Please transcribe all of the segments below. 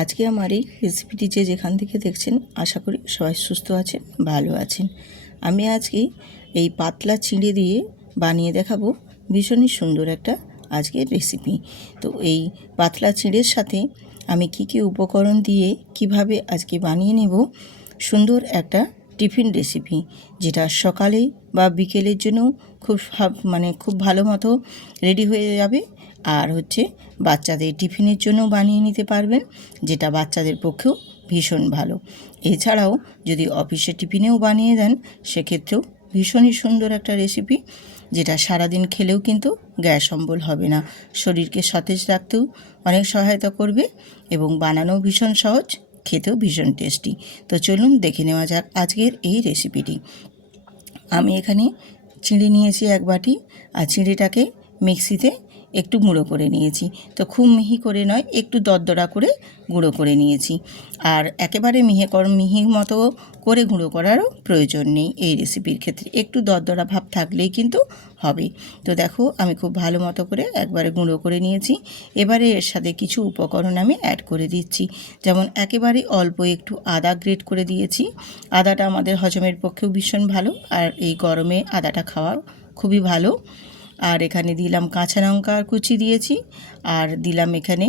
আজকে আমার এই রেসিপিটি যেখান থেকে দেখছেন আশা করি সবাই সুস্থ আছেন, ভালো আছেন। আমি আজকে এই পাতলা চিঁড়ে দিয়ে বানিয়ে দেখাবো ভীষণই সুন্দর একটা আজকের রেসিপি। তো এই পাতলা চিঁড়ের সাথে আমি কি উপকরণ দিয়ে কিভাবে আজকে বানিয়ে নেব সুন্দর একটা টিফিন রেসিপি, যেটা সকালে বা বিকেলের জন্য খুব ভালো মতো রেডি হয়ে যাবে। আর বাচ্চাদের টিফিনের জন্য বানিয়ে নিতে পারবেন, যেটা বাচ্চাদের পক্ষেও ভীষণ ভালো। এছাড়াও যদি অফিসে টিফিনেও বানিয়ে দেন সেক্ষেত্রেও ভীষণই সুন্দর একটা রেসিপি, যেটা সারাদিন খেলেও কিন্তু গ্যাস অম্বল হবে না, শরীরকে সতেজ রাখতেও অনেক সহায়তা করবে এবং বানানোও ভীষণ সহজ, খেতেও ভীষণ টেস্টি। তো চলুন দেখে নেওয়া যাক আজকের এই রেসিপিটি। আমি এখানে চিঁড়ে নিয়েছি 1 বাটি, আর চিঁড়েটাকে মিক্সিতে একটু গুঁড়ো করে নিয়েছি। তো খুব মিহি করে নয়, একটু দরদরা করে গুঁড়ো করে নিয়েছি। আর একেবারে মিহি মতো করে গুঁড়ো করারও প্রয়োজন নেই এই রেসিপির ক্ষেত্রে, একটু দরদরা ভাব থাকলেই কিন্তু হবে। তো দেখো আমি খুব ভালো মতো করে একবারে গুঁড়ো করে নিয়েছি। এবারে এর সাথে কিছু উপকরণ আমি অ্যাড করে দিচ্ছি, যেমন একেবারে অল্প একটু আদা গ্রেট করে দিয়েছি। আদাটা আমাদের হজমের পক্ষেও ভীষণ ভালো, আর এই গরমে আদাটা খাওয়া খুবই ভালো। আর এখানে দিলাম কাঁচা লঙ্কার কুচি দিয়েছি, আর দিলাম এখানে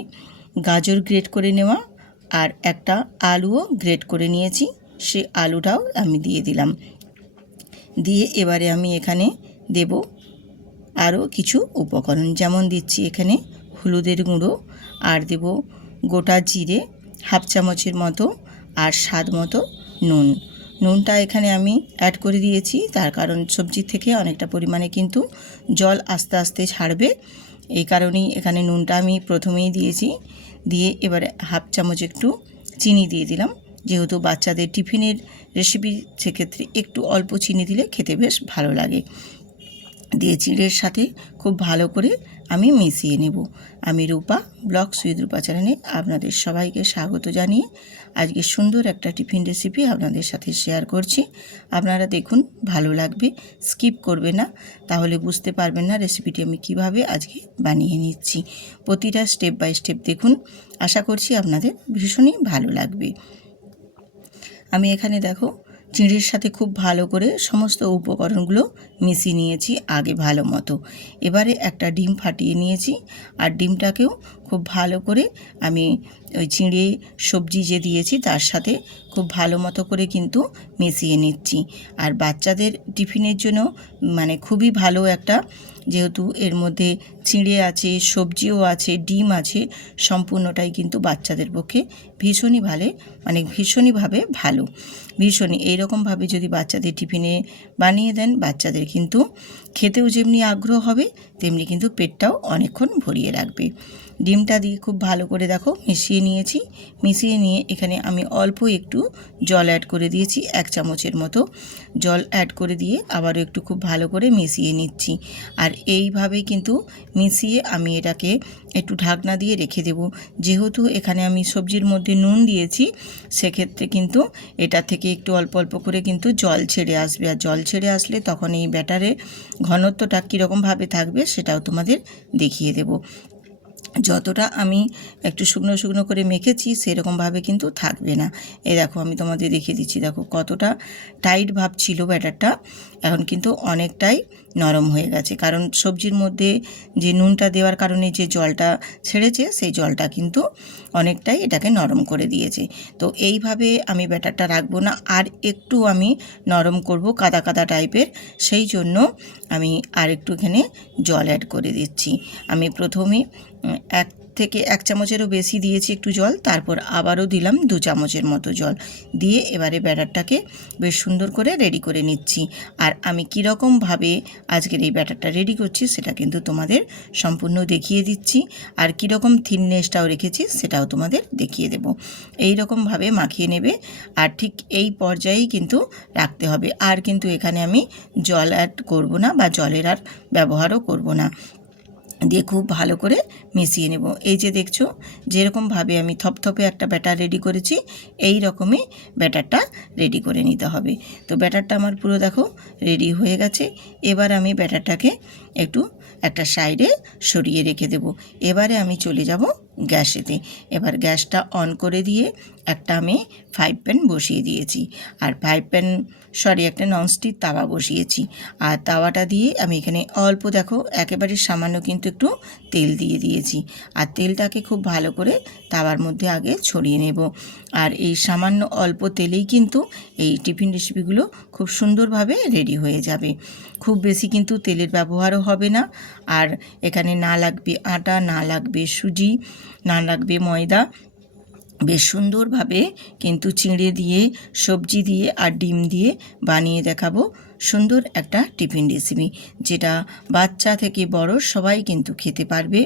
গাজর গ্রেট করে নেওয়া, আর একটা আলুও গ্রেট করে নিয়েছি, সে আলুটাও আমি দিয়ে দিলাম। দিয়ে এবারে আমি এখানে দেব আরও কিছু উপকরণ, যেমন দিচ্ছি এখানে হলুদের গুঁড়ো, আর দেব গোটা জিরে 1/2 চামচের মতো, আর স্বাদ মতো নুনটা এখানে আমি অ্যাড করে দিয়েছি, তার কারণ সবজি থেকে অনেকটা পরিমাণে কিন্তু জল আস্তে আস্তে ছাড়বে, এই কারণেই এখানে নুনটা আমি প্রথমেই দিয়েছি। দিয়ে এবারে 1/2 চামচ একটু চিনি দিয়ে দিলাম, যেহেতু বাচ্চাদের টিফিনের রেসিপি, সেক্ষেত্রে একটু অল্প চিনি দিলে খেতে বেশ ভালো লাগে। দিয়ে চিড়ের সাথে খুব ভালো করে আমি মিশিয়ে নেব। আমি রূপা ব্লগস উইথ রূপা চ্যানেলে আপনাদের সবাইকে স্বাগত জানিয়ে আজকে সুন্দর একটা টিফিন রেসিপি আপনাদের সাথে শেয়ার করছি। আপনারা দেখুন, ভালো লাগবে, স্কিপ করবে না, তাহলে বুঝতে পারবেন না রেসিপিটি আমি কিভাবে আজকে বানিয়ে নিচ্ছি। প্রতিটা স্টেপ বাই স্টেপ দেখুন, আশা করছি আপনাদের ভীষণই ভালো লাগবে। আমি এখানে দেখো চিঁড়ের সাথে খুব ভালো করে সমস্ত উপকরণগুলো মিশিয়ে নিয়েছি আগে ভালো মতো। এবারে একটা ডিম ফাটিয়ে নিয়েছি, আর ডিমটাকেও খুব ভালো করে আমি ওই চিঁড়ে সবজি যে দিয়েছি তার সাথে খুব ভালো মতো করে কিন্তু মিশিয়ে নিচ্ছি। আর বাচ্চাদের টিফিনের জন্য খুবই ভালো একটা, যেহেতু এর মধ্যে চিঁড়ে আছে, সবজিও আছে, ডিম আছে, সম্পূর্ণটাই কিন্তু বাচ্চাদের পক্ষে ভীষণইভাবে ভালো। এইরকমভাবে যদি বাচ্চাদের টিফিনে বানিয়ে দেন, বাচ্চাদের কিন্তু খেতেও যেমনি আগ্রহ হবে, তেমনি কিন্তু পেটটাও অনেকক্ষণ ভরিয়ে রাখবে। ডিমটা দিয়ে খুব ভালো করে দেখো মিশিয়ে নিয়েছি। মিশিয়ে নিয়ে এখানে আমি অল্প একটু জল অ্যাড করে দিয়েছি, 1 চামচের মতো জল অ্যাড করে দিয়ে আবারও একটু খুব ভালো করে মিশিয়ে নিচ্ছি। আর এইভাবে কিন্তু মিশিয়ে আমি এটাকে একটু ঢাকনা দিয়ে রেখে দেব। যেহেতু এখানে আমি সবজির মধ্যে নুন দিয়েছি, সেক্ষেত্রে কিন্তু এটা থেকে একটু অল্প অল্প করে কিন্তু জল ছেড়ে আসবে, আর জল ছেড়ে আসলে তখন এই ব্যাটারের ঘনত্বটা কীরকমভাবে থাকবে সেটাও তোমাদের দেখিয়ে দেব। যতটা আমি একটু শুকনো শুকনো করে মেখেছি সেরকমভাবে কিন্তু থাকবে না। এই দেখো আমি তোমাদের দেখিয়ে দিচ্ছি, দেখো কতটা টাইট ভাব ছিল ব্যাটারটা, এখন কিন্তু অনেকটাই নরম হয়ে গেছে, কারণ সবজির মধ্যে যে নুনটা দেওয়ার কারণে যে জলটা ছেড়েছে সেই জলটা কিন্তু অনেকটাই এটাকে নরম করে দিয়েছে। তো এইভাবে আমি ব্যাটারটা রাখবো না, আর একটু আমি নরম করব, কাদা কাদা টাইপের, সেই জন্য আমি আর একটু এখানে জল অ্যাড করে দিচ্ছি। আমি প্রথমে 1 থেকে 1 চামচেরও বেশি দিয়েছি একটু জল, তারপর আবারও দিলাম 2 চামচের মতো জল দিয়ে এবারে ব্যাটারটাকে বেশ সুন্দর করে রেডি করে নিচ্ছি। আর আমি কীরকমভাবে আজকের এই ব্যাটারটা রেডি করছি সেটা কিন্তু তোমাদের সম্পূর্ণ দেখিয়ে দিচ্ছি, আর কীরকম থিননেসটাও রেখেছি সেটাও তোমাদের দেখিয়ে দেব। এই রকমভাবে মাখিয়ে নেবে, আর ঠিক এই পর্যায়েই কিন্তু রাখতে হবে। আর কিন্তু এখানে আমি জল অ্যাড করব না, বা জলের আর ব্যবহারও করব না। দিয়ে খুব ভালো করে মিশিয়ে নেব। এই যে দেখছো যেরকমভাবে আমি থপথপে একটা ব্যাটার রেডি করেছি, এই রকমই ব্যাটারটা রেডি করে নিতে হবে। তো ব্যাটারটা আমার পুরো দেখো রেডি হয়ে গেছে। এবার আমি ব্যাটারটাকে একটা সাইডে সরিয়ে রেখে দেব। এবারে আমি চলে যাব গ্যাসেতে। এবার গ্যাসটা অন করে দিয়ে একটা আমি ফ্রাই প্যান বসিয়ে দিয়েছি, আর একটা ননস্টিক তাওয়া বসিয়েছি। আর তাওয়াটা দিয়ে আমি এখানে অল্প দেখো একেবারে সামান্য কিন্তু একটু তেল দিয়ে দিয়েছি, আর তেলটাকে খুব ভালো করে তাওয়ার মধ্যে আগে ছড়িয়ে নেব। আর এই সামান্য অল্প তেলেই কিন্তু এই টিফিন রেসিপিগুলো খুব সুন্দরভাবে রেডি হয়ে যাবে। খুব বেশি কিন্তু তেলের ব্যবহারও হবে না। আর এখানে না লাগবে আটা, না লাগবে সুজি, না লাগবে ময়দা। বেশ সুন্দরভাবে কিন্তু চিঁড়ে দিয়ে, সবজি দিয়ে আর ডিম দিয়ে বানিয়ে দেখাবো সুন্দর একটা টিফিন রেসিপি, যেটা বাচ্চা থেকে বড় সবাই কিন্তু খেতে পারবে।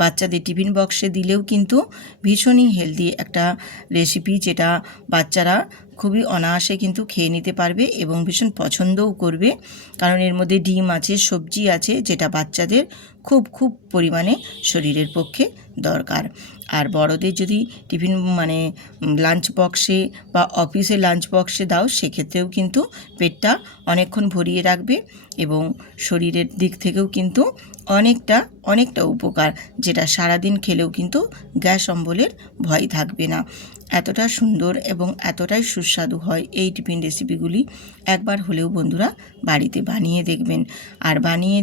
বাচ্চাদের টিফিন বক্সে দিলেও কিন্তু ভীষণই হেলদি একটা রেসিপি, যেটা বাচ্চারা খুবই অনায়াসে কিন্তু খেয়ে নিতে পারবে এবং ভীষণ পছন্দও করবে। কারণ এর মধ্যে ডিম আছে, সবজি আছে, যেটা বাচ্চাদের খুব খুব পরিমাণে শরীরের পক্ষে দরকার। আর বড়দের যদি টিফিন লাঞ্চ বক্সে বা অফিসে লাঞ্চ বক্সে দাও, সেক্ষেত্রেও কিন্তু পেটটা অনেকক্ষণ ভরিয়ে রাখবে এবং শরীরের দিক থেকেও কিন্তু অনেকটা উপকার, যেটা সারাদিন খেলেও কিন্তু গ্যাস অম্বলের ভয় থাকবে না। এতটা সুন্দর এবং এতটাই সুস্বাদু হয় এই টিফিন রেসিপিগুলি। একবার হলেও বন্ধুরা বাড়িতে বানিয়ে দেখবেন, আর বানিয়ে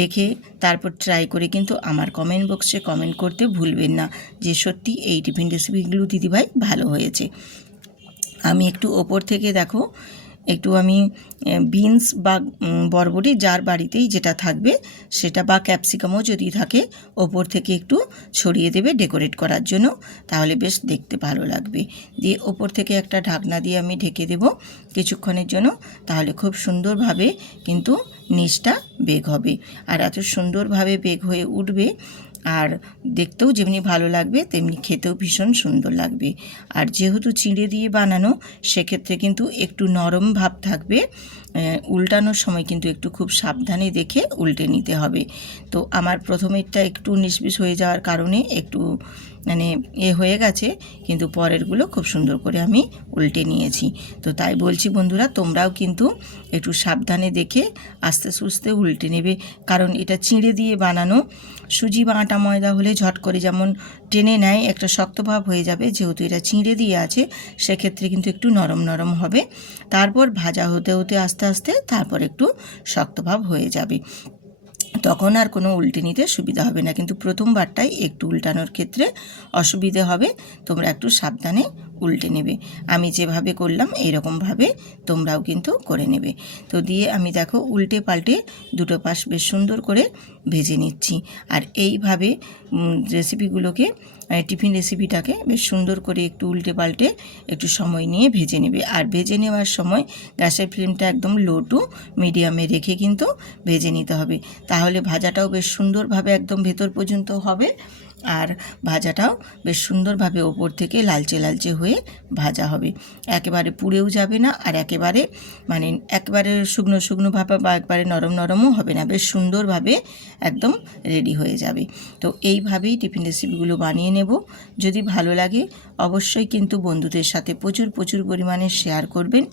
দেখে তারপর ট্রাই করে কিন্তু আমার কমেন্ট বক্সে কমেন্ট করতে ভুলবেন না যে সত্যি এই টিফিন রেসিপিগুলো দিদিভাই ভালো হয়েছে। আমি একটু ওপর থেকে দেখো একটু আমি বিনস বা বরবটি, যার বাড়িতেই যেটা থাকবে সেটা, বা ক্যাপসিকামও যদি থাকে, ওপর থেকে একটু ছড়িয়ে দেবে ডেকোরেট করার জন্য, তাহলে বেশ দেখতে ভালো লাগবে। দিয়ে ওপর থেকে একটা ঢাকনা দিয়ে আমি ঢেকে দেব কিছুক্ষণের জন্য, তাহলে খুব সুন্দরভাবে কিন্তু নিচটা বেক হবে, আর এত সুন্দরভাবে বেক হয়ে উঠবে, আর দেখতেও যেমনি ভালো লাগবে তেমনি খেতেও ভীষণ সুন্দর লাগবে। আর যেহেতু চিঁড়ে দিয়ে বানানো, সেক্ষেত্রে কিন্তু একটু নরম ভাব থাকবে। উল্টানোর সময় কিন্তু একটু খুব সাবধানে দেখে উল্টে নিতে হবে। তো আমার প্রথমেরটা একটু নিষ্পিস হয়ে যাওয়ার কারণে একটু হয়ে গেছে, কিন্তু পরেরগুলো খুব সুন্দর করে আমি উল্টে নিয়েছি। তো তাই বলছি বন্ধুরা, তোমরাও কিন্তু একটু সাবধানে দেখে আস্তে সুস্তে উল্টে নেবে, কারণ এটা চিঁড়ে দিয়ে বানানো। সুজি বা আটা ময়দা হলে ঝট করে যেমন টেনে নেয়, একটা শক্ত ভাব হয়ে যাবে। যেহেতু এটা চিঁড়ে দিয়ে আছে, সেক্ষেত্রে কিন্তু একটু নরম নরম হবে। তারপর ভাজা হতে হতে আস্তে আস্তে তারপর একটু শক্ত ভাব হয়ে যাবে, তখন আর কোনো উল্টে নিতে সুবিধা হবে না। কিন্তু প্রথমবারটাই একটু উল্টানোর ক্ষেত্রে অসুবিধে হবে, তোমরা একটু সাবধানে উল্টে নেবে। আমি যেভাবে করলাম এইরকমভাবে তোমরাও কিন্তু করে নেবে। তো দিয়ে আমি দেখো উল্টে পাল্টে দুটো পাশ বেশ সুন্দর করে ভেজে নিচ্ছি। আর এইভাবে রেসিপিগুলোকে, টিফিন রেসিপিটাকে বেশ সুন্দর করে একটু উল্টে পাল্টে একটু সময় নিয়ে ভেজে নেবে। আর ভেজে নেওয়ার সময় গ্যাসের ফ্লেমটা একদম লো টু মিডিয়ামে রেখে কিন্তু ভেজে নিতে হবে, তাহলে ভাজাটাও বেশ সুন্দরভাবে একদম ভেতর পর্যন্ত হবে, আর ভাজাটাও বেশ সুন্দরভাবে ওপর থেকে লালচে লালচে হয়ে ভাজা হবে। একেবারে পুড়েও যাবে না, আর একেবারে শুকনো শুকনো ভাবে বা একবারে নরম নরমও হবে না, বেশ সুন্দরভাবে একদম রেডি হয়ে যাবে। তো এইভাবেই টিফিন রেসিপিগুলো বানিয়ে নেব। যদি ভালো লাগে অবশ্যই কিন্তু বন্ধুদের সাথে প্রচুর প্রচুর পরিমাণে শেয়ার করবেন,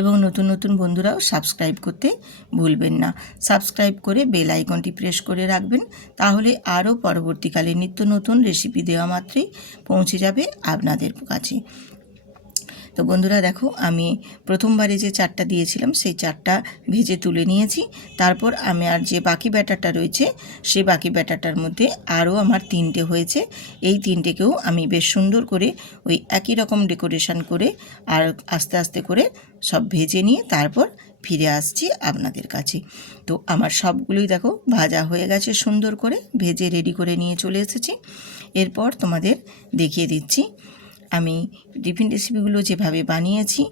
এবং নতুন নতুন বন্ধুরাও সাবস্ক্রাইব করতে ভুলবেন না। সাবস্ক্রাইব করে বেল আইকনটি প্রেস করে রাখবেন, তাহলে আরও পরবর্তীকালে নিত্য নতুন রেসিপি দেওয়া মাত্রই পৌঁছে যাবে আপনাদের কাছে। তো বন্ধুরা দেখো, আমি প্রথমবারে যে চারটা দিয়েছিলাম সেই চারটা ভেজে তুলে নিয়েছি। তারপর আমি আর যে বাকি ব্যাটারটা রয়েছে, সেই বাকি ব্যাটারটার মধ্যে আরও আমার তিনটে হয়েছে। এই তিনটেকেও আমি বেশ সুন্দর করে ওই একই রকম ডেকোরেশন করে আর আস্তে আস্তে করে সব ভেজে নিয়ে তারপর ফিরে আসছি আপনাদের কাছে। তো আমার সবগুলোই দেখো ভাজা হয়ে গেছে, সুন্দর করে ভেজে রেডি করে নিয়ে চলে এসেছি। এরপর তোমাদের দেখিয়ে দিচ্ছি আমি টিফিন রেসিপিগুলো যেভাবে বানিয়েছি,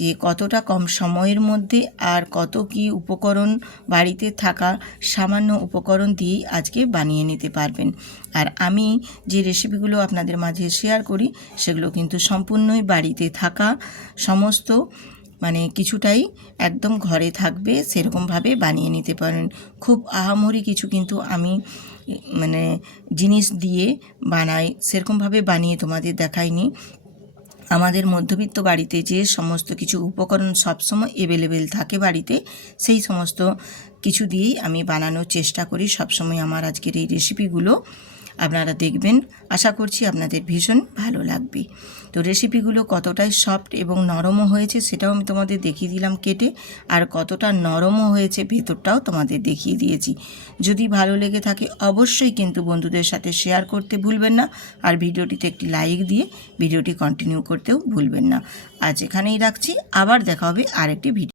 যে কতটা কম সময়ের মধ্যে আর কত কি উপকরণ, বাড়িতে থাকা সামান্য উপকরণ দিয়েই আজকে বানিয়ে নিতে পারবেন। আর আমি যে রেসিপিগুলো আপনাদের মাঝে শেয়ার করি, সেগুলো কিন্তু সম্পূর্ণই বাড়িতে থাকা সমস্ত কিছুটাই একদম ঘরে থাকবে, সেরকমভাবে বানিয়ে নিতে পারেন। খুব আহামরি কিছু কিন্তু আমি জিনিস দিয়ে বানাই, সেরকমভাবে বানিয়ে তোমাদের দেখাইনি। আমাদের মধ্যবিত্ত বাড়িতে যে সমস্ত কিছু উপকরণ সবসময় অ্যাভেলেবেল থাকে বাড়িতে, সেই সমস্ত কিছু দিয়েই আমি বানানোর চেষ্টা করি সবসময় আমার আজকের এই রেসিপিগুলো। আপনারা দেখবেন, আশা করছি আপনাদের ভীষণ ভালো লাগবে। তো রেসিপিগুলো কতটাই সফট এবং নরমও হয়েছে সেটাও আমি তোমাদের দেখিয়ে দিলাম কেটে, আর কতটা নরমও হয়েছে ভেতরটাও তোমাদের দেখিয়ে দিয়েছি। যদি ভালো লেগে থাকে অবশ্যই কিন্তু বন্ধুদের সাথে শেয়ার করতে ভুলবেন না, আর ভিডিওটিতে একটি লাইক দিয়ে ভিডিওটি কন্টিনিউ করতেও ভুলবেন না। আজ এখানেই রাখছি, আবার দেখা হবে আরেকটি ভিডিও।